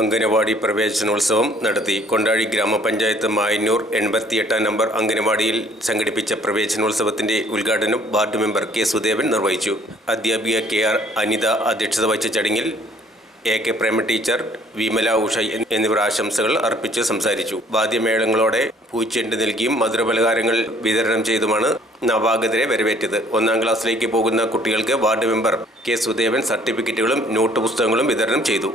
അംഗനവാടി പ്രവേശനോത്സവം നടത്തി. കൊണ്ടാഴി ഗ്രാമപഞ്ചായത്ത് മായന്നൂർ 88 നമ്പർ അംഗനവാടിയിൽ സംഘടിപ്പിച്ച പ്രവേശനോത്സവത്തിന്റെ ഉദ്ഘാടനം വാർഡ് മെമ്പർ കെ സുദേവൻ നിർവഹിച്ചു. അധ്യാപിക KR അനിത അധ്യക്ഷത വഹിച്ച ചടങ്ങിൽ AK പ്രേമ ടീച്ചർ, വിമല ഉഷ എന്നിവർ ആശംസകൾ അർപ്പിച്ച് സംസാരിച്ചു. വാദ്യമേളങ്ങളോടെ പൂച്ചെണ്ട് നൽകിയും മധുരപലഹാരങ്ങൾ വിതരണം ചെയ്തുമാണ് നവാഗതരെ വരവേറ്റത്. 1ാം ക്ലാസ്സിലേക്ക് പോകുന്ന കുട്ടികൾക്ക് വാർഡ് മെമ്പർ കെ സുദേവൻ സർട്ടിഫിക്കറ്റുകളും നോട്ട് പുസ്തകങ്ങളും വിതരണം ചെയ്തു.